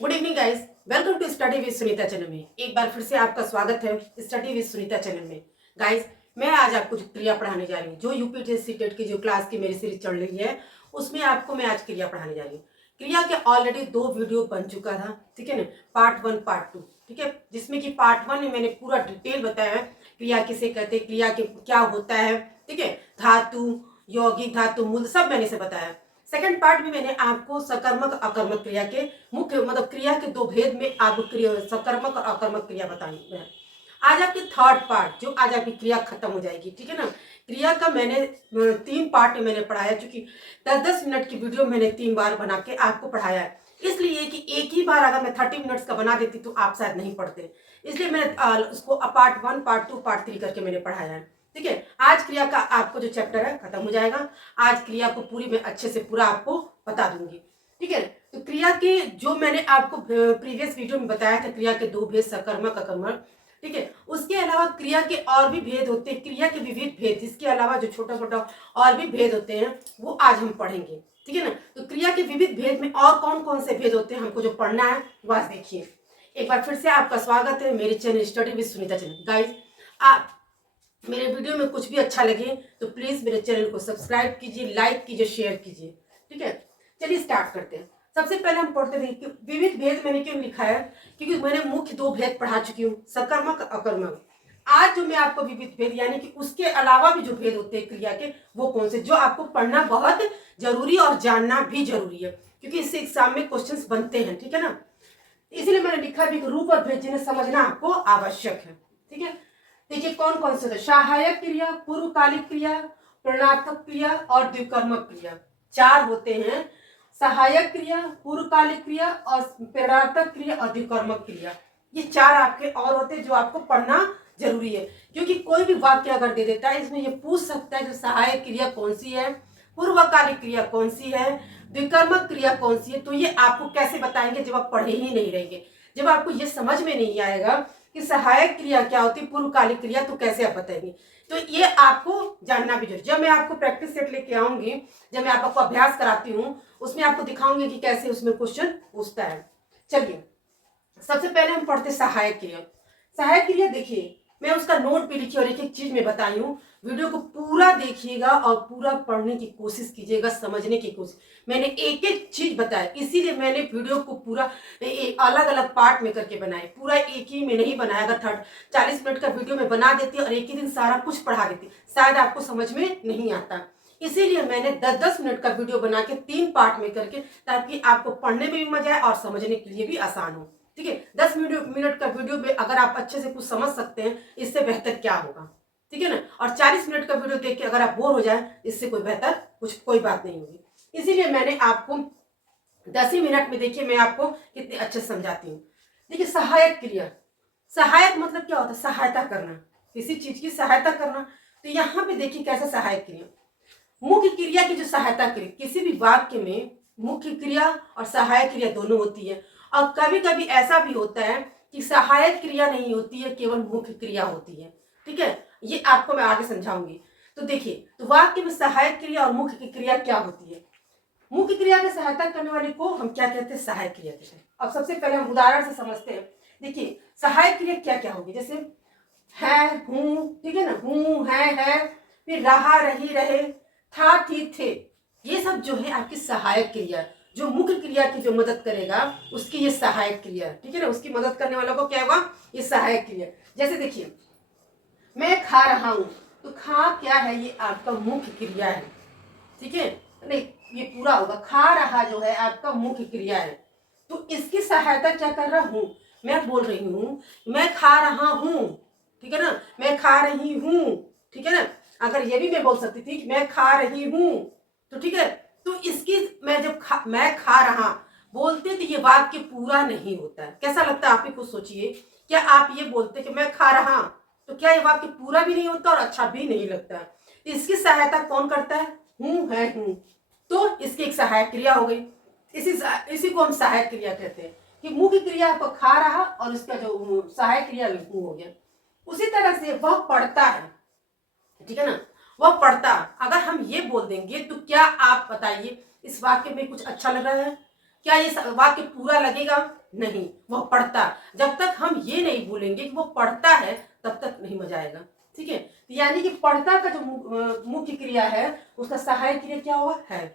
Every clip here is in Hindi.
Good evening guys, welcome to study with Sunita channel में। एक बार फिर से आपका स्वागत है स्टडी विद सुनीता चैनल में। गाइस, मैं आज आपको जो क्रिया पढ़ाने जा रही हूँ, जो यूपीटीएससी टेट की जो क्लास की मेरी सीरीज चल रही है, उसमें आपको मैं आज क्रिया पढ़ाने जा रही हूँ। क्रिया के ऑलरेडी 2 वीडियो बन चुका था, ठीक है ना। पार्ट 1 पार्ट 2, ठीक है, जिसमें कि पार्ट 1 में मैंने पूरा डिटेल बताया है क्रिया किसे कहते हैं, क्रिया के क्या होता है, ठीक है, धातु, यौगिक, धातु, मूल, सब मैंने से बताया। सेकंड पार्ट में मैंने आपको सकर्मक अकर्मक क्रिया के मुख्य मतलब क्रिया के 2 भेद में आपको सकर्मक और अकर्मक क्रिया बताई है। आज आपकी थर्ड पार्ट, जो आज आपकी क्रिया खत्म हो जाएगी, ठीक है ना। क्रिया का मैंने 3 पार्ट में मैंने पढ़ाया, क्योंकि 10-10 मिनट की वीडियो मैंने 3 बार बना के आपको पढ़ाया है। इसलिए कि एक ही बार अगर मैं 30 मिनट्स का बना देती तो आप शायद नहीं पढ़ते, इसलिए मैंने उसको पार्ट 1 पार्ट 2 पार्ट 3 करके मैंने पढ़ाया है, ठीक है। आज क्रिया का आपको जो चैप्टर है खत्म हो जाएगा। आज क्रिया को पूरी मैं अच्छे से पूरा आपको बता दूंगी, ठीक है। तो क्रिया के जो मैंने आपको प्रीवियस वीडियो में बताया था, क्रिया के 2 भेद, सकर्मक अकर्मक, ठीक है। उसके अलावा क्रिया के और भी भेद होते हैं, क्रिया के विविध भेद, इसके अलावा जो छोटा छोटा और भी भेद होते हैं वो आज हम पढ़ेंगे, ठीक है ना। तो क्रिया के विविध भेद में और कौन कौन से भेद होते हैं हमको जो पढ़ना है वो आज देखिए। एक बार फिर से आपका स्वागत है मेरे channel study with Sunita channel. Guys, आप मेरे वीडियो में कुछ भी अच्छा लगे तो प्लीज मेरे चैनल को सब्सक्राइब कीजिए, लाइक कीजिए, शेयर कीजिए, ठीक है। चलिए स्टार्ट करते हैं। सबसे पहले हम पढ़ते हैं कि विविध भेद मैंने क्यों लिखा है, क्योंकि मैंने मुख्य 2 भेद पढ़ा चुकी हूँ, सकर्मक अकर्मक। आज जो मैं आपको विविध भेद यानी कि उसके अलावा भी जो भेद होते हैं क्रिया के, वो कौन से, जो आपको पढ़ना बहुत जरूरी और जानना भी जरूरी है, क्योंकि इससे एग्जाम में क्वेश्चन बनते हैं, ठीक है ना। इसलिए मैंने लिखा भी रूप और भेद जिन्हें समझना आपको आवश्यक है, ठीक है। देखिए कौन कौन से, सहायक क्रिया, पूर्वकालिक क्रिया, प्रेरणात्मक क्रिया और द्विकर्मक क्रिया। 4 होते हैं, सहायक क्रिया, पूर्वकालिक क्रिया और प्रेरणात्मक क्रिया और द्विकर्मक क्रिया। ये 4 आपके और होते हैं जो आपको पढ़ना जरूरी है, क्योंकि कोई भी वाक्य अगर दे देता है इसमें ये पूछ सकता है जो सहायक क्रिया कौन सी है, पूर्वकालिक क्रिया कौन सी है, द्विकर्मक क्रिया कौन सी है। तो ये आपको कैसे बताएंगे जब आप पढ़े ही नहीं रहेंगे, जब आपको ये समझ में नहीं आएगा कि सहायक क्रिया क्या होती है, पूर्वकालिक क्रिया, तो कैसे आप बताएंगे। तो ये आपको जानना भी जरूरी। जब मैं आपको प्रैक्टिस सेट लेके आऊंगी, जब मैं आपको अभ्यास कराती हूँ, उसमें आपको दिखाऊंगी कि कैसे उसमें क्वेश्चन पूछता है। चलिए सबसे पहले हम पढ़ते सहायक क्रिया। सहायक क्रिया देखिए, मैं उसका नोट भी लिखी और एक एक चीज में बताई हूँ। वीडियो को पूरा देखिएगा और पूरा पढ़ने की कोशिश कीजिएगा, समझने की कोशिश। मैंने एक एक चीज बताया, इसीलिए मैंने वीडियो को पूरा अलग अलग पार्ट में करके बनाए, पूरा एक ही में नहीं बनाया। अगर 40 मिनट का वीडियो में बना देती और एक ही दिन सारा कुछ पढ़ा देती, शायद आपको समझ में नहीं आता। इसीलिए मैंने 10-10 मिनट का वीडियो बना के 3 पार्ट में करके, ताकि आपको पढ़ने में भी मजा आए और समझने के लिए भी आसान हो, ठीक है। 10 मिनट का वीडियो में अगर आप अच्छे से कुछ समझ सकते हैं, इससे बेहतर क्या होगा, ठीक है ना। और 40 मिनट का वीडियो देख के अगर आप बोर हो जाए, इससे कोई बेहतर कोई बात नहीं होगी। इसीलिए मैंने आपको 10 ही मिनट में, देखिए मैं आपको कितने अच्छे समझाती हूँ। देखिए सहायक क्रिया, सहायक मतलब क्या होता है, सहायता करना, किसी चीज की सहायता करना। तो यहाँ पे देखिए कैसा सहायक क्रिया, मुख्य क्रिया की जो सहायता क्रिया, किसी भी वाक्य में मुख्य क्रिया और सहायक क्रिया दोनों होती है। और कभी कभी ऐसा भी होता है कि सहायक क्रिया नहीं होती है, केवल मुख्य क्रिया होती है, ठीक है। ये आपको मैं आगे समझाऊंगी। तो देखिए, तो वाक्य में सहायक क्रिया और मुख्य क्रिया क्या होती है। मुख्य क्रिया की सहायता करने वाले को हम क्या कहते हैं, सहायक क्रिया कहते हैं। अब सबसे पहले हम उदाहरण से समझते हैं। देखिए सहायक क्रिया क्या क्या होगी, जैसे है, हूं, ठीक है ना, हूं, है, फिर रहा, रही, रहे, था, थी, थे। ये सब जो है आपकी सहायक क्रिया, जो मुख्य क्रिया की जो मदद करेगा उसकी ये सहायक क्रिया, ठीक है ना। उसकी मदद करने वालों को क्या होगा, ये सहायक क्रिया। जैसे देखिए मैं खा रहा हूं, तो खा क्या है, ये आपका मुख्य क्रिया है, ठीक है। नहीं, ये पूरा होगा, खा रहा जो है आपका मुख्य क्रिया है। तो इसकी सहायता क्या कर रहा हूं, मैं बोल रही हूं मैं खा रहा हूं, ठीक है ना, मैं खा रही हूं, ठीक है ना। अगर ये भी मैं बोल सकती थी मैं खा रही हूं, तो ठीक है। तो इसकी मैं जब मैं खा रहा बोलते तो ये वाक्य पूरा नहीं होता है। कैसा लगता है आप ही खुद सोचिए, क्या आप ये बोलते कि मैं खा रहा, तो क्या ये वाक्य पूरा भी नहीं होता और अच्छा भी नहीं लगता है। इसकी सहायता कौन करता है, हूं, है, हूं। तो इसकी एक सहायक क्रिया हो गई। इसी को हम सहायक क्रिया कहते हैं, कि मुख्य क्रिया आपको खा रहा और इसका जो सहायक क्रिया हूं हो गया। उसी तरह से वह पढ़ता है, ठीक है ना, वह पढ़ता। अगर हम ये बोल देंगे तो क्या आप बताइए इस वाक्य में कुछ अच्छा लग रहा है, क्या ये वाक्य पूरा लगेगा? नहीं, वह पढ़ता। जब तक हम ये नहीं बोलेंगे कि वो पढ़ता है तब तक नहीं मजा आएगा। ठीक है, यानी कि पढ़ता का जो मुख्य क्रिया है उसका सहायक क्रिया क्या हुआ? है।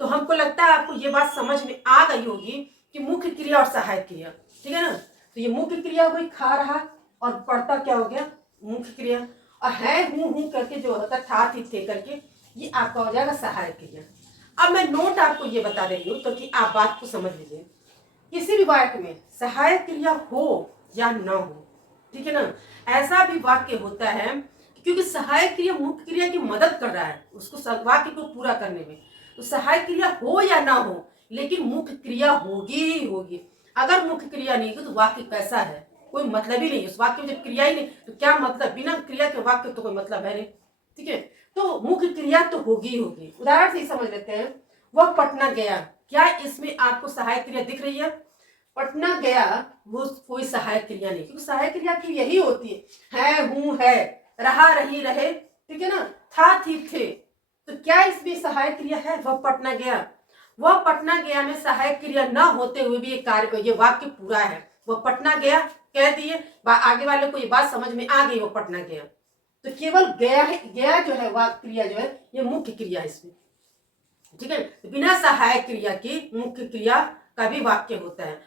तो हमको लगता है आपको ये बात समझ में आ गई होगी कि मुख्य क्रिया और सहायक क्रिया। ठीक है ना, तो ये मुख्य क्रिया हो गई खा रहा, और पढ़ता क्या हो गया? मुख्य क्रिया। और है हूं करके जो होता था थी थे करके, ये आपका हो जाएगा सहायक क्रिया। अब मैं नोट आपको ये बता रही हूँ तो कि आप बात को समझ लीजिए। किसी भी वाक्य में सहायक क्रिया हो या ना हो, ठीक है ना, ऐसा भी वाक्य होता है क्योंकि सहायक क्रिया मुख्य क्रिया की मदद कर रहा है उसको वाक्य को पूरा करने में। तो सहायक क्रिया हो या ना हो, लेकिन मुख्य क्रिया होगी ही होगी। अगर मुख्य क्रिया नहीं होगी तो वाक्य कैसा है? कोई मतलब ही नहीं। उस वाक्य में जब क्रिया ही नहीं तो क्या मतलब? बिना क्रिया के वाक्य तो कोई मतलब है नहीं। ठीक है, तो मुख्य क्रिया तो होगी होगी। उदाहरण से ही समझ लेते हैं। वह पटना गया, क्या इसमें आपको सहायक क्रिया दिख रही है? पटना गया वो कोई सहायक क्रिया नहीं, क्योंकि सहायक क्रिया की यही होती है हूं है, रहा रही रहे, ठीक है ना, था थी थे। तो क्या इसमें सहायक क्रिया है? वह पटना गया। वह पटना गया में सहायक क्रिया न होते हुए भी ये वाक्य पूरा है। वह पटना गया कह दिए, आगे वाले को ये बात समझ में आ गई, वो पटना गया। तो केवल गया है, गया जो है वाक्य क्रिया जो है ये मुख्य क्रिया है इसमें। ठीक है, तो बिना सहायक क्रिया की मुख्य क्रिया का भी वाक्य होता है।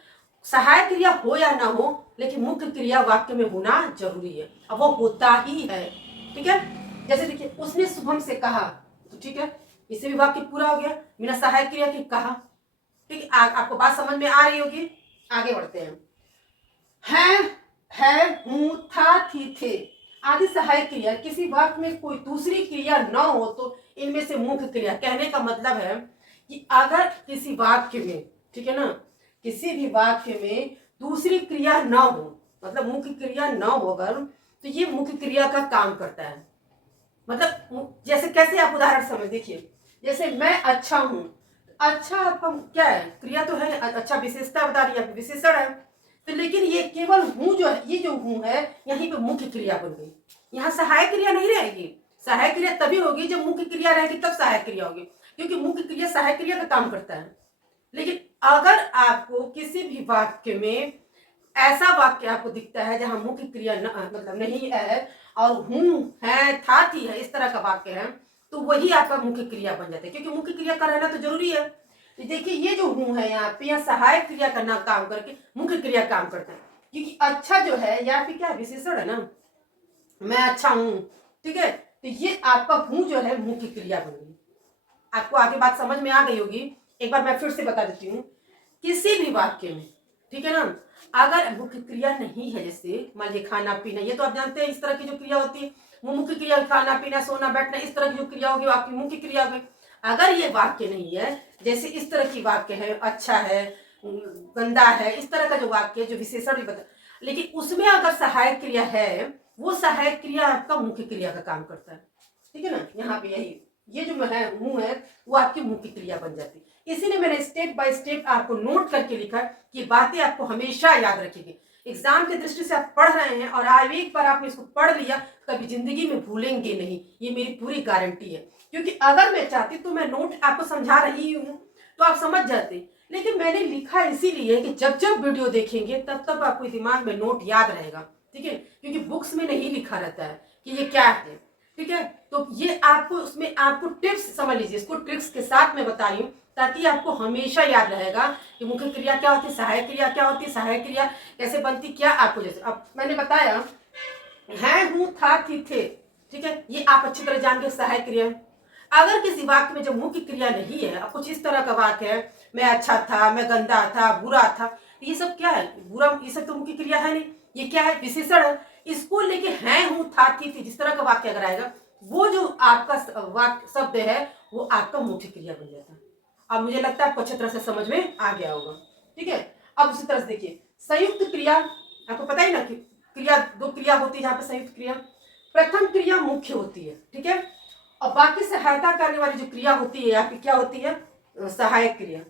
सहायक क्रिया हो या ना हो, लेकिन मुख्य क्रिया वाक्य में होना जरूरी है, अब वो होता ही है। ठीक है, जैसे देखिए उसने शुभम से कहा, तो ठीक है, इससे भी वाक्य पूरा हो गया बिना सहायक क्रिया के कहा। ठीक है, आपको बात समझ में आ रही होगी। आगे बढ़ते हैं। है हूं था थी थे आदि सहायक क्रिया किसी वाक्य में कोई दूसरी क्रिया न हो तो इनमें से मुख्य क्रिया। कहने का मतलब है कि अगर किसी वाक्य में, ठीक है ना, किसी भी वाक्य में दूसरी क्रिया न हो, मतलब मुख्य क्रिया न हो अगर, तो ये मुख्य क्रिया का काम करता है। मतलब जैसे कैसे आप उदाहरण समझ देखिए, जैसे मैं अच्छा हूं। अच्छा आपका क्या है? क्रिया तो है, अच्छा विशेषता बता रही है, विशेषण है। तो लेकिन ये केवल हूं जो है, ये जो हूं है यहीं पे मुख्य क्रिया बन गई। यहाँ सहायक क्रिया नहीं रहेगी। सहायक क्रिया तभी होगी जब मुख्य क्रिया रहेगी, तब सहायक क्रिया होगी, क्योंकि मुख्य क्रिया सहायक क्रिया का काम करता है। लेकिन अगर आपको किसी भी वाक्य में ऐसा वाक्य आपको दिखता है जहां मुख्य क्रिया मतलब नहीं है और हूं है था थी है इस तरह का वाक्य है, तो वही आपका मुख्य क्रिया बन जाता है, क्योंकि मुख्य क्रिया का रहना तो जरूरी है। देखिए ये जो हूं है यहाँ पे, यहाँ सहायक क्रिया का ना काम करके मुख्य क्रिया काम करता है, क्योंकि अच्छा जो है यहाँ पे क्या विशेषण है ना, मैं अच्छा हूं। ठीक है, तो ये आपका हूं जो है मुख्य क्रिया बन गई। आपको आगे बात समझ में आ गई होगी। एक बार मैं फिर से बता देती हूँ। किसी भी वाक्य में, ठीक है ना, अगर मुख्य क्रिया नहीं है, जैसे मान लीजिए खाना पीना, ये तो आप जानते हैं इस तरह की जो क्रिया होती है वो मुख्य क्रिया। खाना पीना सोना बैठना इस तरह की जो क्रिया होगी वो आपकी मुख्य क्रिया होगी। अगर ये वाक्य नहीं है, जैसे इस तरह की वाक्य है, अच्छा है, गंदा है, इस तरह का जो वाक्य है जो विशेषण भी बता, लेकिन उसमें अगर सहायक क्रिया है, वो सहायक क्रिया आपका मुख्य क्रिया का काम करता है। ठीक है ना, यहाँ पे यही ये जो है मुंह है वो आपकी मुख्य क्रिया बन जाती है। इसीलिए मैंने स्टेप बाय स्टेप आपको नोट करके लिखा कि बातें आपको हमेशा याद रखेगी। एग्जाम की दृष्टि से आप पढ़ रहे हैं और आज एक बार आपने इसको पढ़ लिया तो कभी जिंदगी में भूलेंगे नहीं, ये मेरी पूरी गारंटी है। क्योंकि अगर मैं चाहती तो मैं नोट आपको समझा रही हूँ तो आप समझ जाते, लेकिन मैंने लिखा इसीलिए कि जब जब वीडियो देखेंगे तब तब आपको दिमाग में नोट याद रहेगा। ठीक है, क्योंकि बुक्स में नहीं लिखा रहता है कि ये क्या है। ठीक है, तो ये आपको उसमें आपको टिप्स समझ लीजिए, इसको ट्रिक्स के साथ मैं बता रही हूँ ताकि आपको हमेशा याद रहेगा कि मुख्य क्रिया क्या होती है, सहायक क्रिया क्या होती है, सहायक क्रिया कैसे बनती, क्या आपको जैसे अब मैंने बताया है हूं था थी थे। ठीक है, ये आप अच्छी तरह जान के सहायक क्रिया है। अगर किसी वाक्य में जब मुख्य क्रिया नहीं है, अब कुछ इस तरह का वाक्य है, मैं अच्छा था, मैं गंदा था, बुरा था, ये सब क्या है? बुरा, ये सब तो मुख्य क्रिया है नहीं, ये क्या है? विशेषण है। इसको लेके है हूं था थी जिस तरह का वाक्य अगर आएगा, वो जो आपका वाक्य शब्द है वो आपका मुख्य क्रिया बन जाता है। अब मुझे लगता है आपको अच्छी तरह से समझ में आ गया होगा। ठीक है, अब उसी तरह से देखिए संयुक्त क्रिया, आपको पता ही ना कि क्रिया दो क्रिया होती है जहां पे संयुक्त क्रिया। प्रथम क्रिया मुख्य होती है, ठीक है, और बाकी सहायता करने वाली जो क्रिया होती है यहाँ पे क्या होती है? सहायक क्रिया।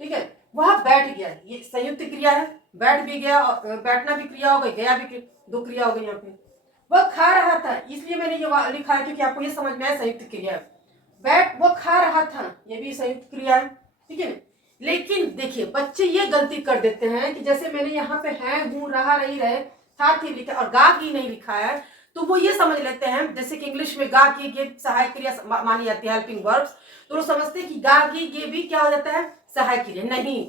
ठीक है, वह बैठ गया, ये संयुक्त क्रिया है, बैठ भी गया, बैठना भी क्रिया हो गई, गया भी दो क्रिया हो गई यहाँ पे। वह खा रहा था, इसलिए मैंने ये लिखा है क्योंकि आपको ये समझ में आया संयुक्त क्रिया है। बैठ वो खा रहा था, ये भी संयुक्त क्रिया है। ठीक है, लेकिन देखिए देखिए बच्चे ये गलती कर देते हैं कि जैसे मैंने यहाँ पे है हूँ रहा रही रहे था थी लिखा और गा की नहीं लिखा है, तो वो ये समझ लेते हैं जैसे कि इंग्लिश में गा की गे सहायक क्रिया मानी जाती है, हेल्पिंग वर्ब्स, तो वो समझते हैं कि गा की गे भी क्या हो जाता है, सहायक क्रिया। नहीं,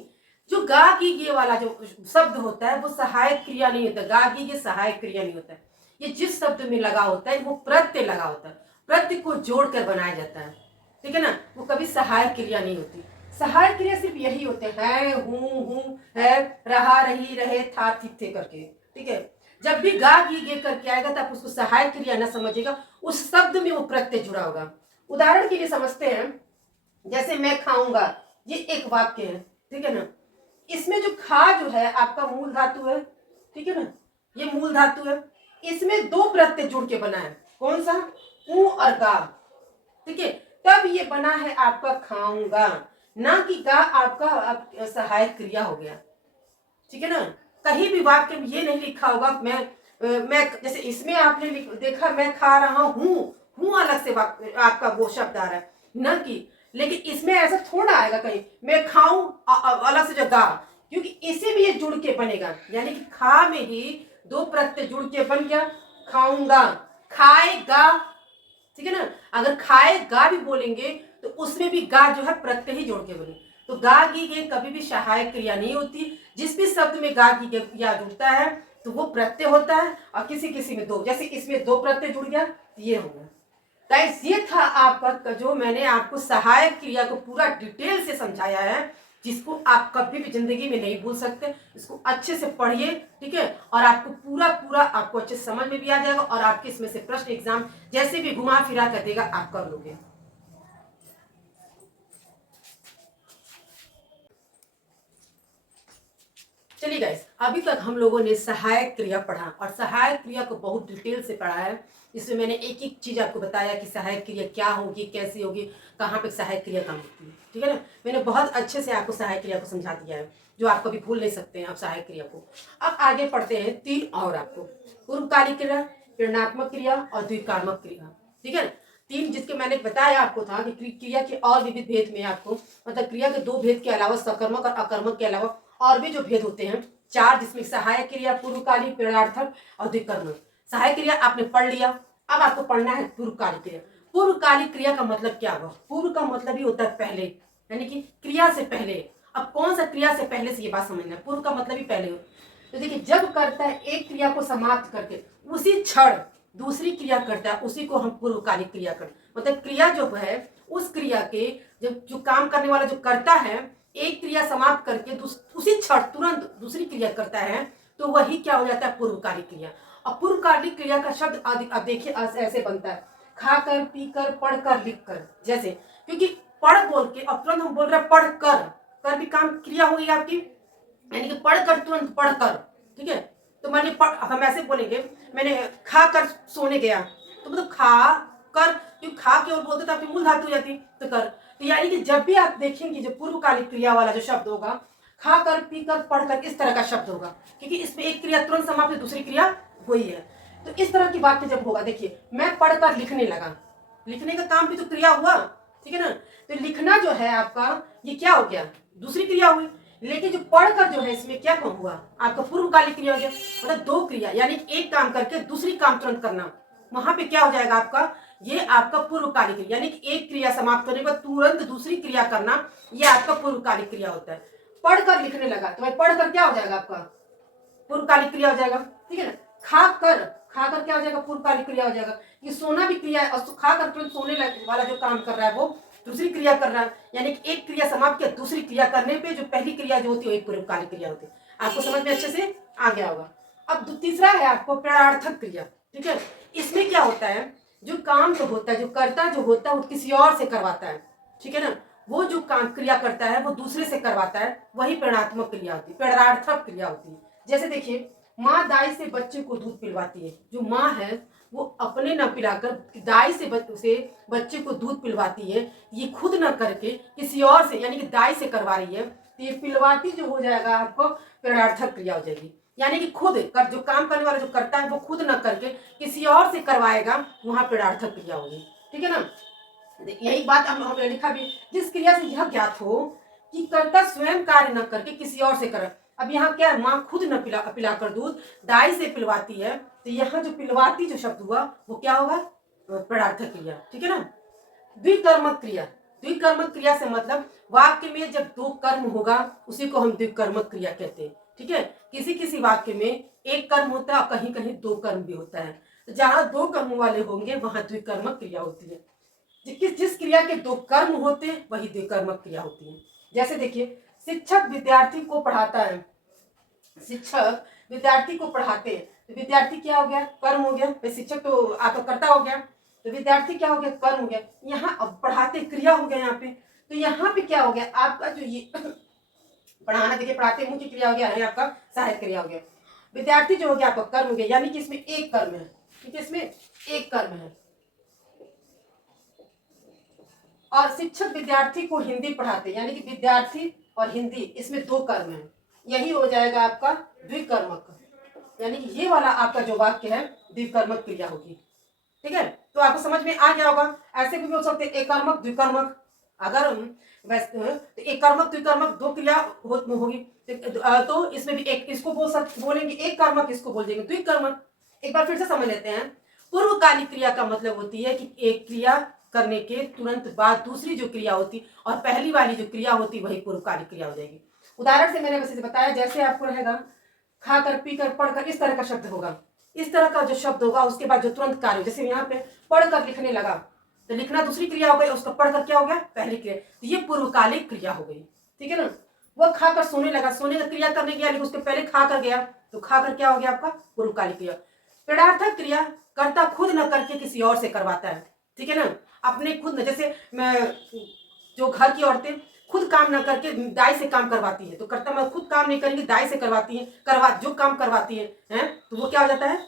जो गा की गे वाला जो शब्द होता है वो सहायक क्रिया नहीं होता, गा की गे सहायक क्रिया नहीं होता है। ये जिस शब्द में लगा होता है वो प्रत्यय लगा होता है, प्रत्यय को जोड़कर बनाया जाता है, ठीक है ना, वो कभी सहायक क्रिया नहीं होती। सहायक क्रिया सिर्फ यही होते हैं, हूँ है, रहा रही रहे था थी थे करके, ठीक है। जब भी गा गी गे करके आएगा तो आप उसको सहायक क्रिया न समझिएगा, उस शब्द में वो प्रत्यय जुड़ा होगा। उदाहरण के लिए समझते हैं, जैसे मैं खाऊंगा, ये एक वाक्य है, ठीक है ना। इसमें जो खा जो है आपका मूल धातु है, ठीक है ना, ये मूल धातु है। इसमें दो प्रत्यय जुड़ के बना है, कौन सा, ऊ और गा, ठीक है। तब ये बना है आपका खाऊंगा, ना कि गा आपका सहायक क्रिया हो गया, ठीक है ना। कहीं भी वाक्य में ये नहीं लिखा होगा मैं जैसे इसमें आपने देखा मैं खा रहा हूँ अलग से आपका वो शब्द आ रहा है न कि, लेकिन इसमें ऐसा थोड़ा आएगा कहीं मैं खाऊं अलग से जो गा, क्योंकि इसे भी ये जुड़ के बनेगा, यानी कि खा में ही दो प्रत्यय जुड़ के बन गया, खाऊंगा, खाएगा, ठीक है ना। अगर खाएगा भी बोलेंगे तो उसमें भी गा जो है प्रत्यय ही जोड़ के बने। तो गा की गे कभी भी सहायक क्रिया नहीं होती, जिस भी शब्द में गा की गे या जुड़ता है तो वो प्रत्यय होता है, और किसी किसी में दो, जैसे इसमें दो प्रत्यय जुड़ गया तो ये हो गया। गाइस ये था आपका जो मैंने आपको सहायक क्रिया को पूरा डिटेल से समझाया है, जिसको आप कभी भी जिंदगी में नहीं भूल सकते। इसको अच्छे से पढ़िए, ठीक है, और आपको पूरा पूरा आपको अच्छे समझ में भी आ जाएगा, और आपके इसमें से प्रश्न एग्जाम जैसे भी घुमा फिरा कर देगा आप कर लोगे। चलिए गाइस, अभी तक हम लोगों ने सहायक क्रिया पढ़ा, और सहायक क्रिया को बहुत डिटेल से पढ़ा है। इसमें मैंने एक एक चीज आपको बताया कि सहायक क्रिया क्या होगी, कैसी होगी, कहाँ पे सहायक क्रिया काम होती है, ठीक है ना। मैंने बहुत अच्छे से आपको सहायक क्रिया को समझा दिया है, जो आप कभी भूल नहीं सकते हैं आप सहायक क्रिया को। अब आगे पढ़ते हैं तीन और आपको, पूर्वकालिक क्रिया, प्रेरणात्मक क्रिया और द्विकार्मक क्रिया, ठीक है। तीन जिसके मैंने बताया आपको था कि क्रिया के और विविध भेद में आपको, मतलब क्रिया के दो भेद के अलावा सकर्मक और अकर्मक के अलावा और भी जो भेद होते हैं चार, जिसमें सहायक क्रिया, पूर्वकालिक, प्रेरणार्थक और द्विकर्मक। सहायक क्रिया आपने पढ़ लिया, अब आपको पढ़ना है पूर्वकालिक क्रिया। पूर्वकालिक क्रिया का मतलब क्या हुआ, पूर्व का मतलब ही होता है पहले, यानी कि क्रिया से पहले। अब कौन सा क्रिया से पहले से ये बात समझना है, पूर्व का मतलब ही पहले हो। तो देखिए जब करता है एक क्रिया को समाप्त करके उसी क्षण दूसरी क्रिया करता है, उसी को हम पूर्वकालिक क्रिया करते, मतलब क्रिया जो है उस क्रिया के जो काम करने वाला जो करता है, एक क्रिया समाप्त करके उसी क्षण तुरंत दूसरी क्रिया करता है, तो वही क्या हो जाता है, पूर्वकालिक क्रिया। और पूर्वकालिक क्रिया का शब्द अब देखिए ऐसे बनता है, खाकर, पीकर, पढ़कर, लिखकर, जैसे, क्योंकि पढ़ बोल के और तुरंत हम बोल रहे हैं पढ़ कर भी काम क्रिया होगी आपकी, यानी कि पढ़कर तुरंत पढ़कर, ठीक है। तो मानिए हम ऐसे बोलेंगे मैंने खा कर सोने गया, तो मतलब खा कर, क्योंकि खा के और बोलते तो आपकी मूल धातु हो जाती तो कर। तो यानी कि जब भी आप देखेंगे जो पूर्वकालिक क्रिया वाला जो शब्द होगा, खा कर, पी कर, पढ़कर, इस तरह का शब्द होगा, क्योंकि इसमें एक क्रिया तुरंत समाप्त, दूसरी क्रिया हुई है। तो इस तरह की बात जब होगा, देखिए मैं पढ़कर लिखने लगा, लिखने का काम भी तो क्रिया हुआ, ठीक है ना। तो लिखना जो है आपका ये क्या हो गया, दूसरी क्रिया हुई। लेकिन जो पढ़कर जो है इसमें क्या काम हुआ, आपका पूर्वकालिक क्रिया हो गया, मतलब दो क्रिया, यानी एक काम करके दूसरी काम तुरंत करना, वहां पे क्या हो जाएगा आपका, ये आपका पूर्वकालिक क्रिया, यानी कि एक क्रिया समाप्त होने के बाद तुरंत दूसरी क्रिया करना, ये आपका पूर्वकालिक क्रिया होता है। पढ़कर लिखने लगा, तो भाई पढ़कर क्या हो जाएगा आपका, पूर्वकालिक क्रिया हो जाएगा, ठीक है ना। खाकर, खाकर क्या हो जाएगा, पूर्वकालिक क्रिया हो जाएगा। ये सोना भी क्रिया है, और खाकर तुरंत सोने वाला जो काम कर रहा है वो दूसरी क्रिया कर रहा है, यानी कि एक क्रिया समाप्त किया, दूसरी क्रिया करने पे जो पहली क्रिया जो होती है वही पूर्वकालिक क्रिया होती है। आपको समझ में अच्छे से आ गया होगा। अब तीसरा है आपको प्रेरणार्थक क्रिया, ठीक है। इसमें क्या होता है, जो काम जो होता है, जो कर्ता जो होता है वो किसी और से करवाता है, ठीक है ना। वो जो काम क्रिया करता है वो दूसरे से करवाता है, वही प्रेरणात्मक क्रिया होती है, प्रेरणार्थक क्रिया होती है। जैसे देखिए माँ दाई से बच्चे को दूध पिलवाती है, जो माँ है वो अपने न पिलाकर दाई से बच्चे को दूध पिलवाती है, ये खुद न करके किसी और से, यानी कि दाई से करवा रही है, तो ये पिलवाती जो हो जाएगा आपको प्रेरणार्थक क्रिया हो जाएगी। यानी कि खुद कर, जो काम करने वाला जो करता है वो खुद न करके किसी और से करवाएगा, वहां प्रेरणार्थक क्रिया होगी, ठीक है ना। यही बात हमने लिखा भी, जिस क्रिया से यह ज्ञात हो कि कर्ता स्वयं कार्य न करके किसी और से करे। अब यहाँ क्या है, माँ खुद न पिलाकर दूध दाई से पिलवाती है, तो यहाँ जो पिलवाती जो शब्द हुआ वो क्या होगा, पदार्थक क्रिया। ठीक है ना। द्विकर्मक क्रिया, द्विकर्मक क्रिया से मतलब वाक्य में जब दो कर्म होगा उसी को हम द्विकर्मक क्रिया कहते हैं। ठीक है। किसी किसी वाक्य में एक कर्म होता है और कहीं कहीं दो कर्म भी होता है। तो जहां दो कर्म वाले होंगे वहां द्विकर्मक क्रिया होती है। जिस क्रिया के दो कर्म होते हैं वही द्विकर्मक क्रिया होती है। जैसे देखिए, शिक्षक विद्यार्थी को पढ़ाता है, शिक्षक विद्यार्थी को पढ़ाते हैं, तो विद्यार्थी क्या हो गया, कर्म हो गया। तो शिक्षक तो आपका कर्ता हो गया, तो विद्यार्थी क्या हो गया, कर्म हो गया। यहाँ अब पढ़ाते क्रिया हो गया यहाँ पे। तो यहाँ पे क्या हो गया आपका जो ये पढ़ाना, देखिए पढ़ाते मुख्य क्रिया हो गया, है आपका सहायक क्रिया हो गया। विद्यार्थी जो हो गया आपका कर्म हो गया, यानी कि इसमें एक कर्म है। ठीक है, इसमें एक कर्म है। और शिक्षक विद्यार्थी को हिंदी पढ़ाते, यानी कि विद्यार्थी और हिंदी, इसमें दो कर्म है। यही हो जाएगा आपका द्विकर्मक, यानी कि ये वाला आपका जो वाक्य है द्विकर्मक क्रिया होगी। ठीक है, तो आपको समझ में आ गया होगा। ऐसे भी बोल सकते हैं एक कर्मक द्विकर्मक। अगर वैसे तो एक कर्मक द्विकर्मक दो क्रिया होगी, तो इसमें भी एक इसको बोलेंगे एक कर्मक, इसको बोल देंगे द्विकर्मक। एक बार फिर से समझ लेते हैं। पूर्वकालिक क्रिया का मतलब होती है कि एक क्रिया करने के तुरंत बाद दूसरी जो क्रिया होती और पहली वाली जो क्रिया होती वही पूर्वकालिक क्रिया हो जाएगी। उदाहरण से मैंने वैसे बताया, जैसे आपको रहेगा खाकर पीकर पढ़कर, इस तरह का शब्द होगा। इस तरह का जो शब्द होगा उसके बाद जो तुरंत कार्य, जैसे यहाँ पे पढ़कर लिखने लगा, तो लिखना दूसरी क्रिया हो गई, उसका पढ़कर क्या हो गया, पहली क्रिया। तो ये पूर्वकालिक क्रिया हो गई। ठीक है ना। वो खाकर सोने लगा, सोने का क्रिया करने गया, लेकिन उसके पहले खाकर गया, तो खाकर क्या हो गया आपका पूर्वकालिक क्रिया। पदार्थक क्रिया कर्ता खुद न करके किसी और से करवाता है। ठीक है ना। अपने खुद न, जैसे जो घर की औरतें खुद काम ना करके दाई से काम करवाती है, तो कर्ता मैं खुद काम नहीं करेंगे, दाई से करवाती है, जो काम करवाती है, तो वो क्या हो जाता है,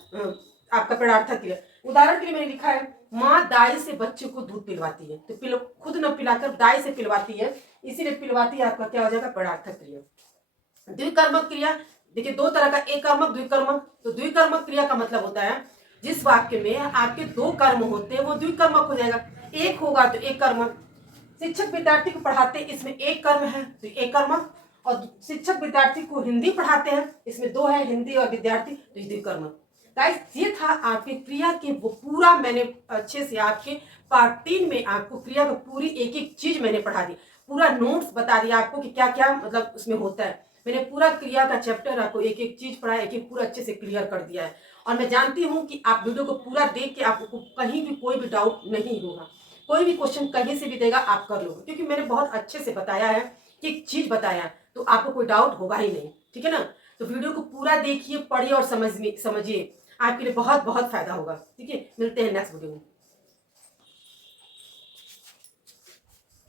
आपका पदार्थक क्रिया। उदाहरण के लिए मैंने लिखा है, माँ दाई से बच्चे को दूध पिलवाती है, तो खुद न पिलाकर दाई से पिलवाती है, इसीलिए पिलवाती है आपका क्या हो जाएगा, पदार्थक क्रिया। द्विकर्मक क्रिया, देखिए दो तरह का, एक कर्मक द्विकर्मक। तो द्विकर्मक क्रिया का मतलब होता है जिस वाक्य में आपके दो कर्म होते हैं वो द्विकर्मक हो जाएगा। एक होगा तो एक कर्मक। शिक्षक विद्यार्थी को पढ़ाते, इसमें एक कर्म है तो एक कर्मक। और शिक्षक विद्यार्थी को हिंदी पढ़ाते हैं, इसमें दो है, हिंदी और विद्यार्थी, तो द्विकर्मक। गाइस, ये था आपके क्रिया के वो पूरा, मैंने अच्छे से आपके पार्ट 3 में आपको क्रिया की पूरी एक एक चीज मैंने पढ़ा दी, पूरा नोट्स बता दिया आपको कि क्या क्या मतलब उसमें होता है। मैंने पूरा क्रिया का चैप्टर आपको एक एक चीज पढ़ाया, एक एक पूरा अच्छे से क्लियर कर दिया है। और मैं जानती हूँ कि आप वीडियो को पूरा देख के आपको कहीं भी कोई भी डाउट नहीं होगा, कोई भी क्वेश्चन कहीं से भी देगा आप कर लोगे, क्योंकि मैंने बहुत अच्छे से बताया है, एक चीज बताया है, तो आपको कोई डाउट होगा ही नहीं। ठीक है ना। तो वीडियो को पूरा देखिए, पढ़िए और समझिए, आपके लिए बहुत बहुत फायदा होगा। ठीक है, मिलते हैं नेक्स्ट वीडियो में।